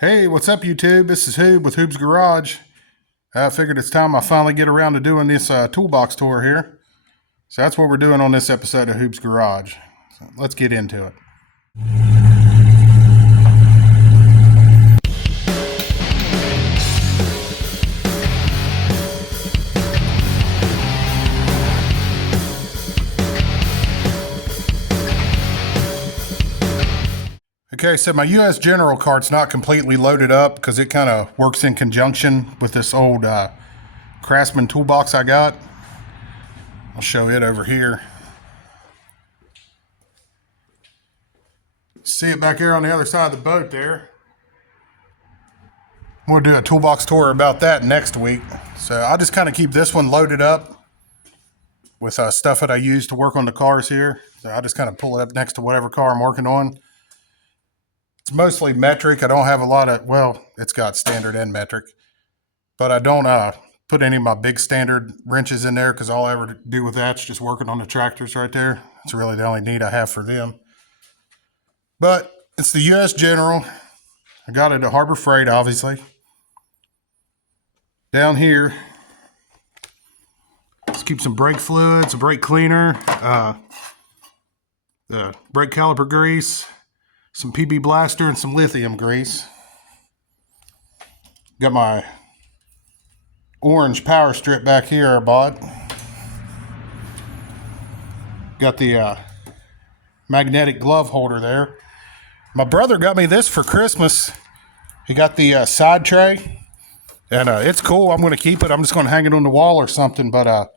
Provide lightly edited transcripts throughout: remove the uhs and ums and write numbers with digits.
Hey, what's up, YouTube? This is Hoob with Hoob's Garage. I figured it's time I finally get around to doing this toolbox tour here. So that's what we're doing on this episode of Hoob's Garage. So let's get into it. Okay, so my US General cart's not completely loaded up because it kind of works in conjunction with this old Craftsman toolbox I got. I'll show it over here. See it back here on the other side of the boat there. We'll do a toolbox tour about that next week. So I'll just kind of keep this one loaded up with stuff that I use to work on the cars here. So I'll just kind of pull it up next to whatever car I'm working on. It's mostly metric. I don't have a lot of, well, it's got standard and metric, but I don't put any of my big standard wrenches in there because all I ever do with that's just working on the tractors right there. It's really the only need I have for them. But it's the US General. I got it at Harbor Freight, obviously. Down here, let's keep some brake fluids, a brake cleaner, the brake caliper grease, some PB Blaster, and some lithium grease. Got my orange power strip back here I bought. Got the magnetic glove holder there. My brother got me this for Christmas. He got the side tray, and it's cool. I'm going to keep it. I'm just going to hang it on the wall or something, but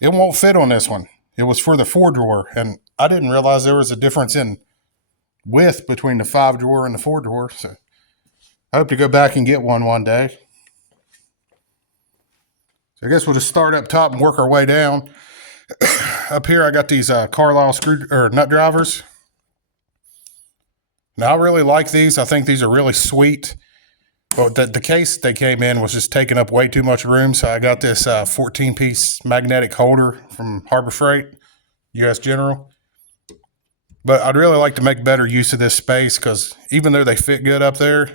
it won't fit on this one. It was for the 4-drawer, and I didn't realize there was a difference in width between the 5-drawer and the 4-drawer. So I hope to go back and get one day. So I guess we'll just start up top and work our way down. Up here I got these Carlisle nut drivers. Now I really like these. I think these are really sweet. But the case they came in was just taking up way too much room. So I got this 14-piece magnetic holder from Harbor Freight, US General. But I'd really like to make better use of this space because even though they fit good up there,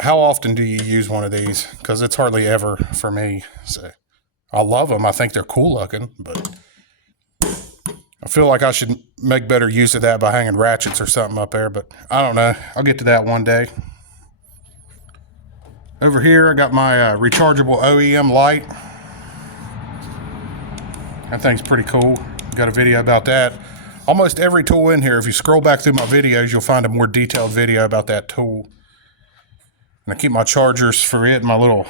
how often do you use one of these? Because it's hardly ever for me. So I love them. I think they're cool looking, but I feel like I should make better use of that by hanging ratchets or something up there. But I don't know. I'll get to that one day. Over here, I got my rechargeable OEM light. That thing's pretty cool. Got a video about that. Almost every tool in here, if you scroll back through my videos, you'll find a more detailed video about that tool. And I keep my chargers for it, my little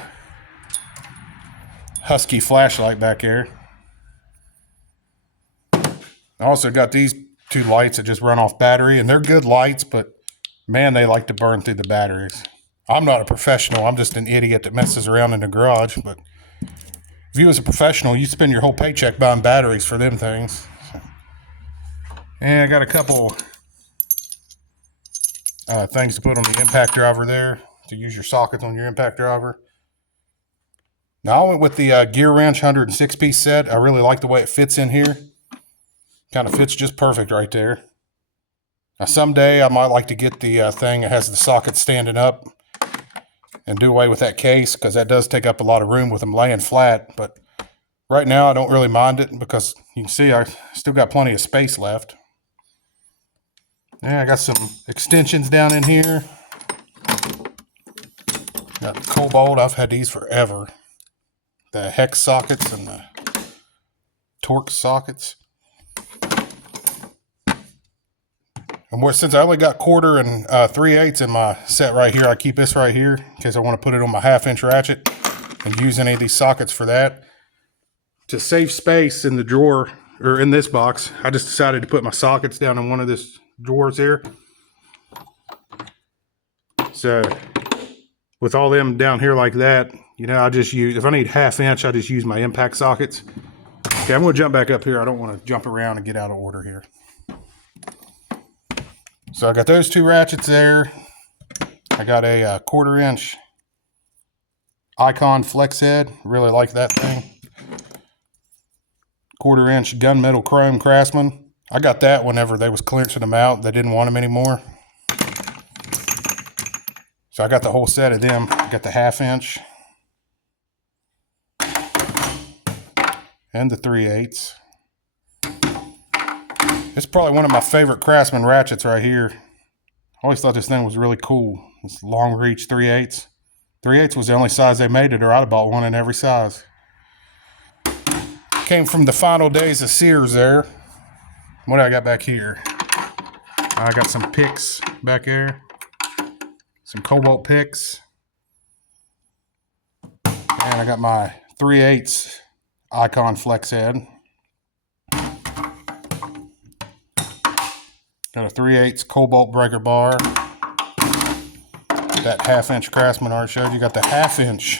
Husky flashlight back there. I also got these two lights that just run off battery, and they're good lights, but man, they like to burn through the batteries. I'm not a professional. I'm just an idiot that messes around in the garage, but if you was a professional, you'd spend your whole paycheck buying batteries for them things. And I got a couple things to put on the impact driver there to use your sockets on your impact driver. Now I went with the Gear Wrench 106-piece set. I really like the way it fits in here. Kind of fits just perfect right there. Now someday I might like to get the thing that has the socket standing up and do away with that case because that does take up a lot of room with them laying flat. But right now I don't really mind it because you can see I still got plenty of space left. Yeah, I got some extensions down in here. Got the Cobalt. I've had these forever. The hex sockets and the Torx sockets. And since I only got 1/4 and 3/8 in my set right here, I keep this right here in case I want to put it on my 1/2-inch ratchet and use any of these sockets for that. To save space in the drawer, or in this box, I just decided to put my sockets down in one of these drawers here. So with all them down here like that, you know, I just use, if I need 1/2 inch, I just use my impact sockets. Okay, I'm going to jump back up here. I don't want to jump around and get out of order here. So I got those two ratchets there. I got a 1/4 inch Icon flex head. Really like that thing. 1/4 inch gunmetal chrome Craftsman. I got that whenever they was clearancing them out. They didn't want them anymore. So I got the whole set of them. I got the 1/2 inch and the 3/8. It's probably one of my favorite Craftsman ratchets right here. I always thought this thing was really cool. This long reach 3/8. 3/8 was the only size they made it, or I'd have bought one in every size. Came from the final days of Sears there. What do I got back here? I got some picks back there. Some Cobalt picks. And I got my 3/8 Icon flex head. Got a 3/8 Cobalt breaker bar. That 1/2 inch Craftsman already showed you. Got the 1/2 inch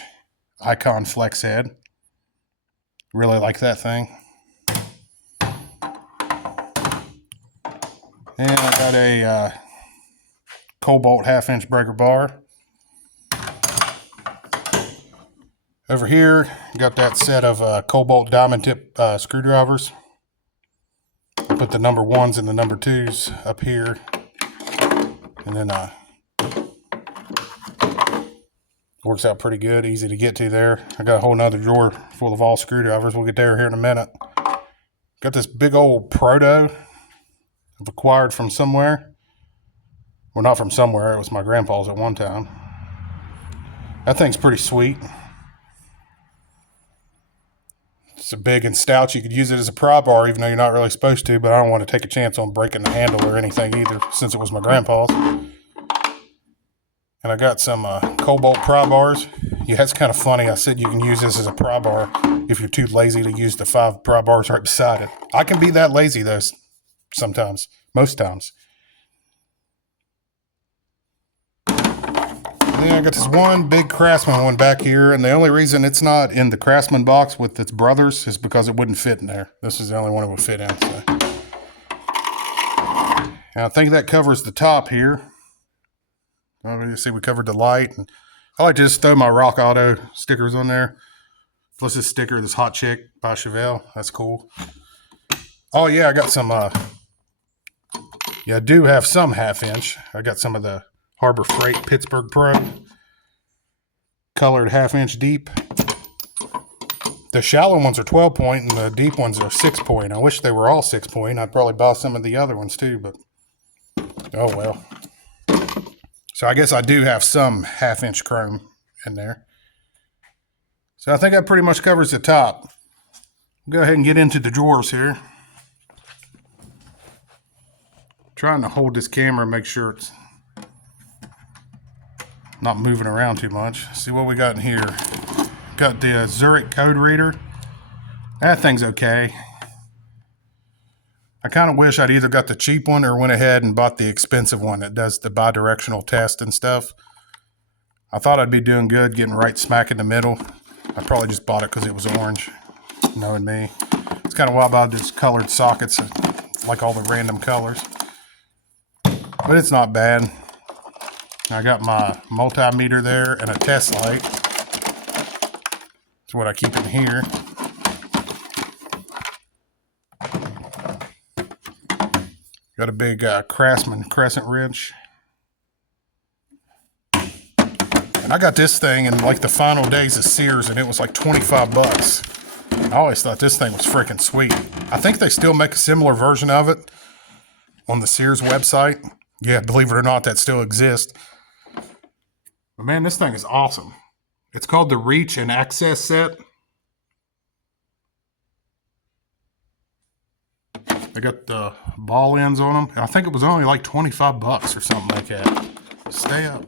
Icon flex head. Really like that thing. And I got a Cobalt 1/2 inch breaker bar. Over here, got that set of Cobalt diamond tip screwdrivers. I put the number 1s and the number 2s up here. And then works out pretty good, easy to get to there. I got a whole nother drawer full of all screwdrivers. We'll get there here in a minute. Got this big old Proto I've acquired from somewhere. Well, not from somewhere. It was my grandpa's at one time. That thing's pretty sweet. It's a big and stout. You could use it as a pry bar, even though you're not really supposed to, but I don't want to take a chance on breaking the handle or anything either, since it was my grandpa's. And I got some Cobalt pry bars. Yeah, that's kind of funny. I said you can use this as a pry bar if you're too lazy to use the 5 pry bars right beside it. I can be that lazy, though, sometimes. Most times. And then I got this one big Craftsman one back here, and the only reason it's not in the Craftsman box with its brothers is because it wouldn't fit in there. This is the only one it would fit in. So. And I think that covers the top here. You see we covered the light. And I like to just throw my Rock Auto stickers on there. Plus this sticker, this Hot Chick by Chevelle. That's cool. Oh yeah, I got some, I do have some 1/2 inch. I got some of the Harbor Freight Pittsburgh Pro. Colored 1/2 inch deep. The shallow ones are 12 point and the deep ones are 6 point. I wish they were all 6 point. I'd probably buy some of the other ones too, but oh well. So I guess I do have some 1/2 inch chrome in there. So I think that pretty much covers the top. We'll go ahead and get into the drawers here. Trying to hold this camera and make sure it's not moving around too much. See what we got in here. Got the Zurich code reader. That thing's okay. I kind of wish I'd either got the cheap one or went ahead and bought the expensive one that does the bi-directional test and stuff. I thought I'd be doing good getting right smack in the middle. I probably just bought it because it was orange, knowing me. It's kind of wild about this colored sockets, like all the random colors. But it's not bad. I got my multimeter there and a test light. That's what I keep in here. Got a big Craftsman crescent wrench. And I got this thing in like the final days of Sears and it was like 25 bucks. I always thought this thing was freaking sweet. I think they still make a similar version of it on the Sears website. Yeah, believe it or not, that still exists. But man, this thing is awesome. It's called the Reach and Access Set. I got the ball ends on them. And I think it was only like 25 bucks or something like that. Stay up.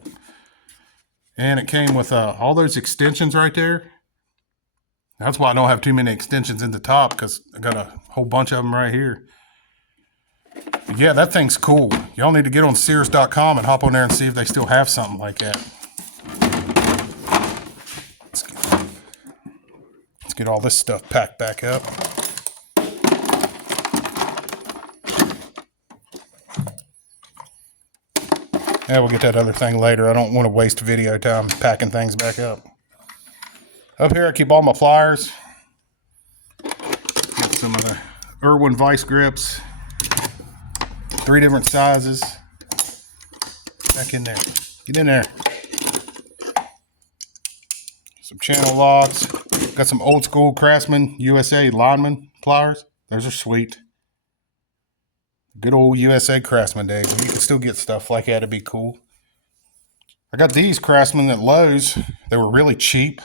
And it came with all those extensions right there. That's why I don't have too many extensions in the top, because I got a whole bunch of them right here. But yeah, that thing's cool. Y'all need to get on Sears.com and hop on there and see if they still have something like that. Let's get all this stuff packed back up. Yeah, we'll get that other thing later. I don't want to waste video time packing things back up. Up here, I keep all my pliers. Got some of the Irwin vice grips. 3 different sizes. Back in there. Get in there. Some channel locks. Got some old school Craftsman USA lineman pliers. Those are sweet. Good old USA Craftsman days. You can still get stuff like that. It'd be cool. I got these Craftsman at Lowe's. They were really cheap.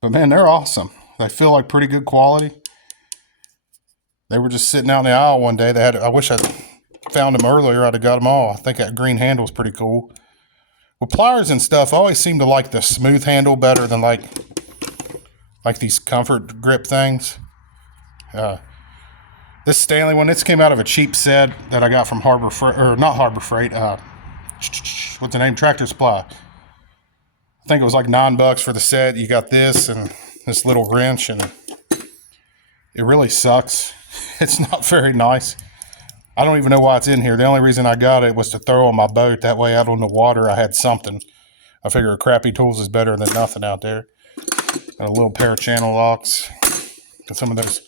But man, they're awesome. They feel like pretty good quality. They were just sitting out in the aisle one day. They had. I wish I found them earlier. I'd have got them all. I think that green handle is pretty cool. With pliers and stuff, I always seem to like the smooth handle better than like these comfort grip things. This Stanley one, this came out of a cheap set that I got from Harbor Freight, or not Harbor Freight. What's the name? Tractor Supply. I think it was like $9 for the set. You got this and this little wrench, and it really sucks. It's not very nice. I don't even know why it's in here. The only reason I got it was to throw on my boat. That way out on the water I had something. I figure crappy tools is better than nothing out there. Got a little pair of channel locks. Got some of those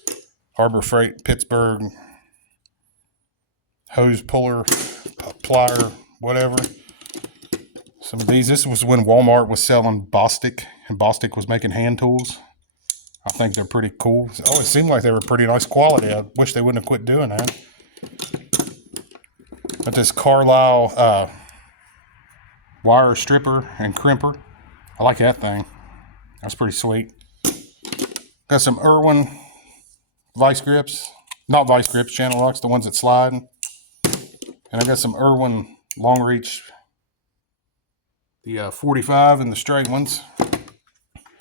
Harbor Freight, Pittsburgh, hose puller, plier, whatever. Some of these. This was when Walmart was selling Bostik, and Bostik was making hand tools. I think they're pretty cool. It always seemed like they were pretty nice quality. I wish they wouldn't have quit doing that. Got this Carlisle wire stripper and crimper. I like that thing. That's pretty sweet. Got some Irwin vice grips. Not vice grips, channel locks, the ones that slide. And I got some Irwin long reach. The 45 and the straight ones.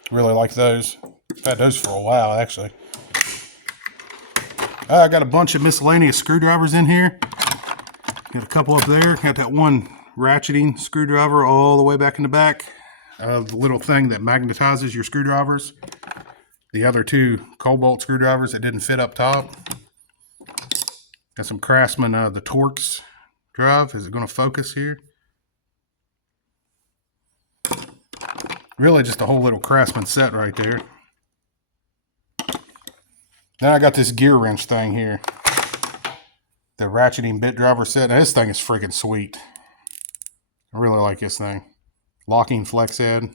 Really like those. I've had those for a while, actually. I got a bunch of miscellaneous screwdrivers in here. Got a couple up there. Got that one ratcheting screwdriver all the way back in the back. The little thing that magnetizes your screwdrivers. The other two Cobalt screwdrivers that didn't fit up top. Got some Craftsman, the Torx drive. Is it going to focus here? Really just a whole little Craftsman set right there. Then I got this gear wrench thing here. The ratcheting bit driver set. Now this thing is freaking sweet. I really like this thing. Locking flex head.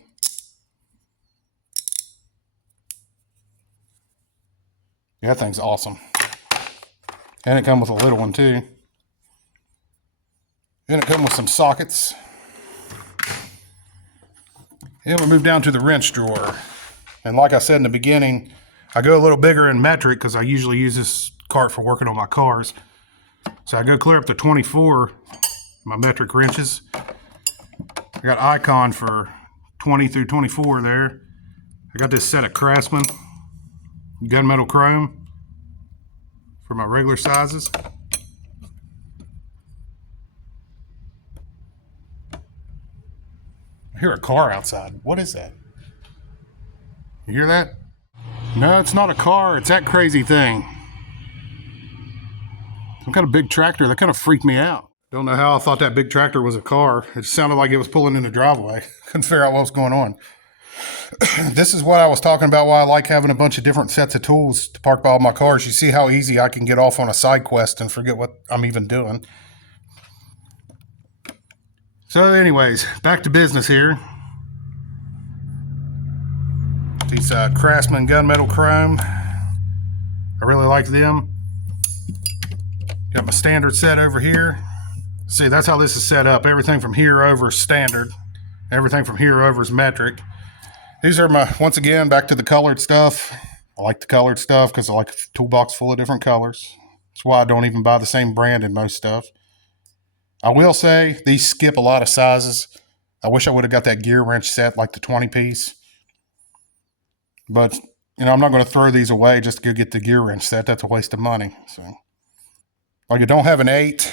Yeah, that thing's awesome. And it comes with a little one too. Then it comes with some sockets. And we move down to the wrench drawer. And like I said in the beginning, I go a little bigger in metric because I usually use this cart for working on my cars. So I go clear up to 24, my metric wrenches. I got Icon for 20 through 24 there. I got this set of Craftsman gunmetal chrome for my regular sizes. I hear a car outside. What is that? You hear that? No, it's not a car. It's that crazy thing. Some kind of big tractor. That kind of freaked me out. Don't know how I thought that big tractor was a car. It sounded like it was pulling in the driveway. Couldn't figure out what was going on. This is what I was talking about, why I like having a bunch of different sets of tools to park by all my cars. You see how easy I can get off on a side quest and forget what I'm even doing. So anyways, back to business here. These Craftsman gunmetal chrome. I really like them. Got my standard set over here. See, that's how this is set up. Everything from here over is standard. Everything from here over is metric. These are my, once again, back to the colored stuff. I like the colored stuff because I like a toolbox full of different colors. That's why I don't even buy the same brand in most stuff. I will say these skip a lot of sizes. I wish I would have got that gear wrench set, like the 20-piece. But, you know, I'm not going to throw these away just to go get the gear wrench set. That's a waste of money. So, like, I don't have an 8,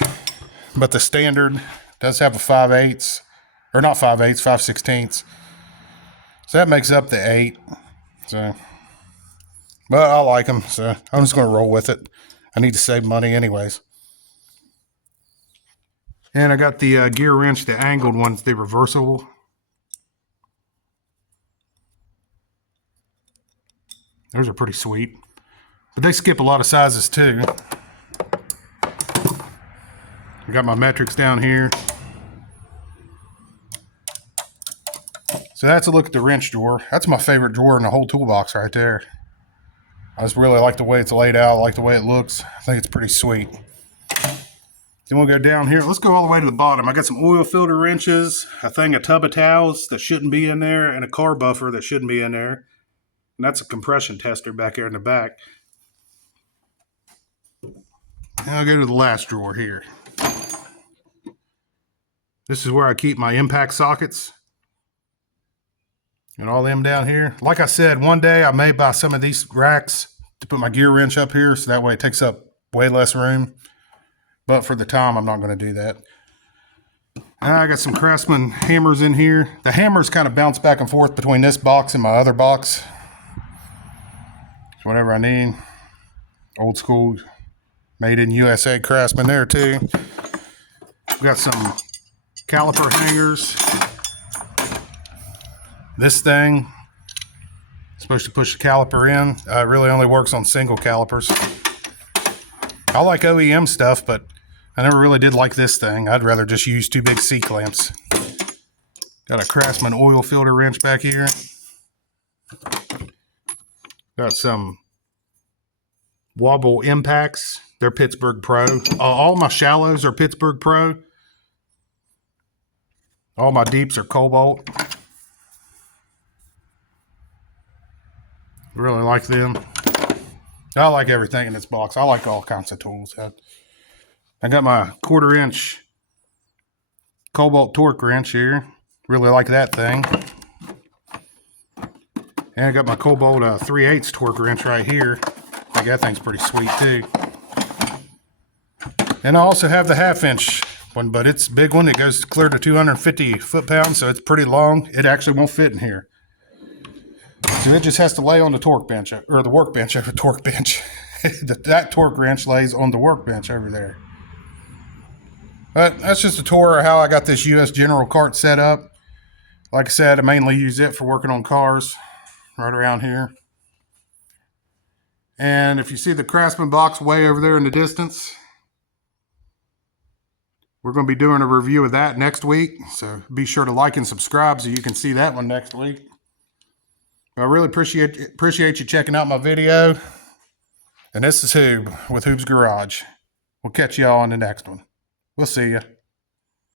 but the standard does have a 5/8, or not 5/8, 5/16. So that makes up the 8. So, but I like them, so I'm just going to roll with it. I need to save money anyways. And I got the gear wrench, the angled ones, the reversible. Those are pretty sweet. But they skip a lot of sizes too. I got my metrics down here. So that's a look at the wrench drawer. That's my favorite drawer in the whole toolbox right there. I just really like the way it's laid out. I like the way it looks. I think it's pretty sweet. Then we'll go down here. Let's go all the way to the bottom. I got some oil filter wrenches, a tub of towels that shouldn't be in there, and a car buffer that shouldn't be in there. And that's a compression tester back there in the back. And I'll go to the last drawer here. This is where I keep my impact sockets. And all them down here. Like I said, one day I may buy some of these racks to put my gear wrench up here, so that way it takes up way less room. But for the time, I'm not going to do that. And I got some Craftsman hammers in here. The hammers kind of bounce back and forth between this box and my other box. Whatever I need. Old school, made in USA Craftsman there too. We got some caliper hangers. This thing is supposed to push the caliper in. It really only works on single calipers. I like OEM stuff, but I never really did like this thing. I'd rather just use two big C-clamps. Got a Craftsman oil filter wrench back here. Got some Wobble impacts. They're Pittsburgh Pro. All my shallows are Pittsburgh Pro. All my deeps are Cobalt. Really like them. I like everything in this box. I like all kinds of tools. I got my 1/4 inch Cobalt torque wrench here. Really like that thing. And I got my Cobalt 3/8 torque wrench right here. I think that thing's pretty sweet too. And I also have the 1/2 inch one, but it's a big one. It goes clear to 250 foot-pounds, so it's pretty long. It actually won't fit in here. So it just has to lay on the torque bench, or the workbench over torque bench. That torque wrench lays on the workbench over there. But that's just a tour of how I got this US General cart set up. Like I said, I mainly use it for working on cars right around here. And if you see the Craftsman box way over there in the distance, we're going to be doing a review of that next week. So be sure to like and subscribe so you can see that one next week. I really appreciate you checking out my video. And this is Hoob with Hoob's Garage. We'll catch y'all on the next one. We'll see you.